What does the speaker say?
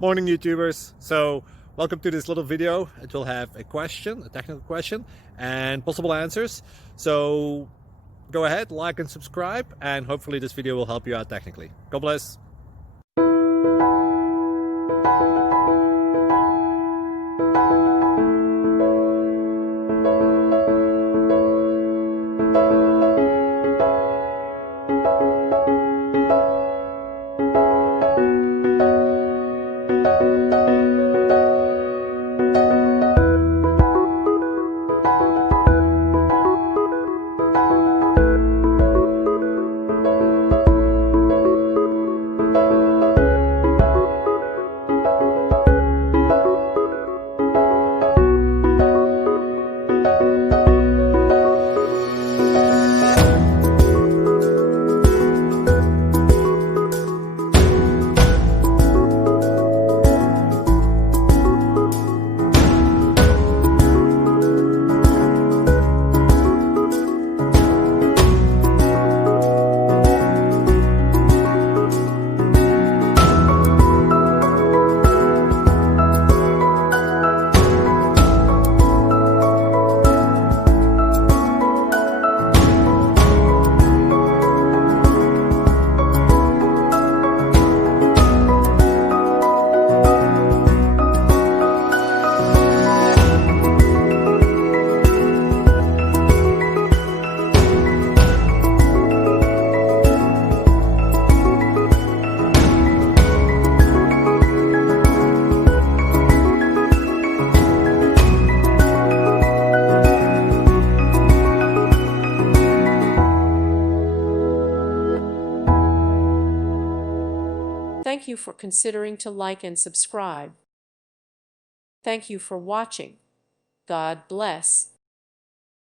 Morning, YouTubers. So welcome to this little video. It will have a question, a technical question, and possible answers. So go ahead, like and subscribe, and hopefully this video will help you out technically. God bless. Thank you for considering to like and subscribe. Thank you for watching. God bless.